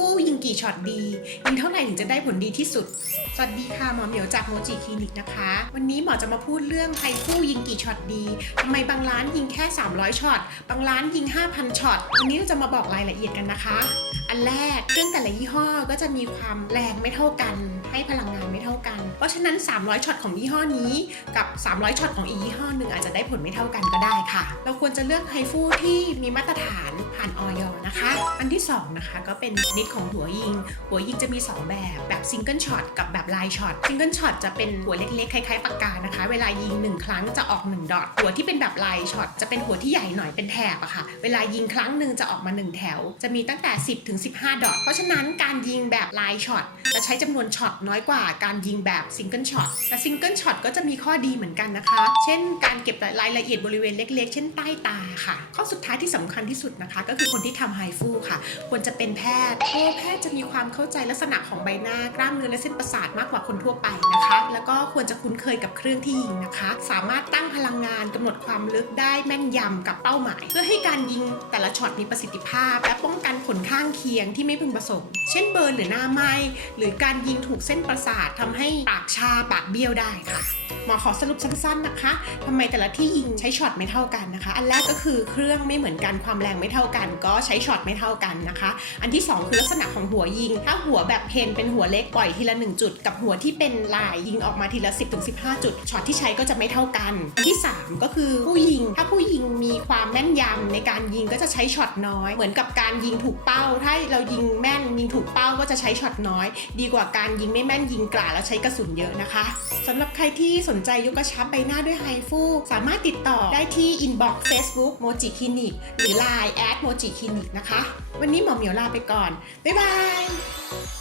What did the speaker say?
ฟูยิงกี่ช็อตดี ยิงเท่าไหร่ถึงจะได้ผลดีที่สุด สวัสดีค่ะหมอเหมียวจากโมจิคลินิกนะคะ วันนี้หมอจะมาพูดเรื่องไฮฟูยิงกี่ช็อตดีทำไมบางร้านยิงแค่ 300ช็อตบางร้านยิง 5,000ช็อตวันนี้เราจะมาบอกรายละเอียดกันนะคะ อันแรกเครื่องแต่ละยี่ห้อก็จะมีความแรงไม่เท่ากัน ให้พลังงานไม่เท่ากัน เพราะฉะนั้น 300ช็อตของยี่ห้อนี้กับ 300ช็อตของอีกยี่ห้อหนึ่งอาจจะได้ผลไม่เท่ากันก็ได้ค่ะ เราควรจะเลือกไฮฟูที่มีมาตรฐานผ่านออยนะคะ อันที่สองนะคะ ก็เป็นนิดของหัวยิง หัวยิงจะมี 2 แบบแบบซิงเกิลช็อตกับแบบไลน์ช็อตซิงเกิลช็อตจะเป็นหัวเล็กๆคล้ายๆปากกานะคะ เวลายิง 1 ครั้งจะออก 1 ดอทหัวที่เป็นแบบไลน์ช็อตจะเป็นหัวที่ใหญ่หน่อยเป็นแถบอะค่ะ เวลายิงครั้งหนึ่งจะออกมา 1 แถว จะมีตั้งแต่ 10ถึง15 ดอทเพราะฉะนั้นการยิงแบบไลน์ช็อตจะใช้จำนวนช็อตน้อยกว่าการยิงแบบซิงเกิลช็อตแต่ซิงเกิลช็อตก็จะมีข้อดีเหมือนกันนะคะ เช่น การเก็บรายละเอียดบริเวณเล็กๆ เช่นใต้ตาค่ะ ข้อสุดท้ายที่สำคัญที่สุดนะคะ ก็คือคนที่ทำไฮฟูค่ะ ควรจะเป็นแพทย์เพราะแพทย์จะมีความเข้าใจลักษณะของใบหน้ากล้ามเนื้อและเส้นประสาทมากกว่าคนทั่วไปนะคะ แล้วก็ควรจะคุ้นเคยกับเครื่องที่ยิงนะคะ สามารถตั้งพลังงานกำหนดความลึกได้แม่นยำกับเป้าหมาย เพื่อให้การยิงแต่ละช็อตมีประสิทธิภาพ และป้องกันผลข้างเคียงที่ไม่พึงประสงค์ เช่นเบิร์นหรือหน้าไหมหรือการยิงถูกเส้นประสาททำให้ปากชาปากเบี้ยวได้ค่ะ หมอขอสรุปสั้นๆนะคะทำไมแต่ละที่ยิงใช้ช็อตไม่เท่ากันนะคะ อันแรกก็คือเครื่องไม่เหมือนกันความแรงไม่เท่ากัน ก็ใช้ช็อตไม่เท่ากันนะคะ อันที่ 2 คือลักษณะของหัวยิง ถ้าหัวแบบเพนเป็นหัวเล็กปล่อยทีละ 1 จุด กับหัวที่เป็นลายยิงออกมาทีละ 10ถึงจุดช็อตที่ใช้ก็จะไม่เท่ากัน อันที่ 3 ก็คือผู้ยิง ถ้าผู้ยิงมีความแม่นยำในการยิงก็จะใช้ช็อตน้อย เหมือนกับการยิงถูกเป้า ถ้าเรายิงแม่นยิงถูกเป้าก็จะใช้ช็อตน้อย ดีกว่าการยิงไม่แม่นยิงกราแล้วใช้กระสุนเยอะนะคะสำหรับใครที่สนใจยกกระชับใบหน้าด้วยไฮฟูสามารถติดต่อได้ที่ inbox Facebook Moji Clinic หรือ Line แอด Moji Clinic นะคะ วันนี้หมอเหมียวลาไปก่อน บ๊ายบาย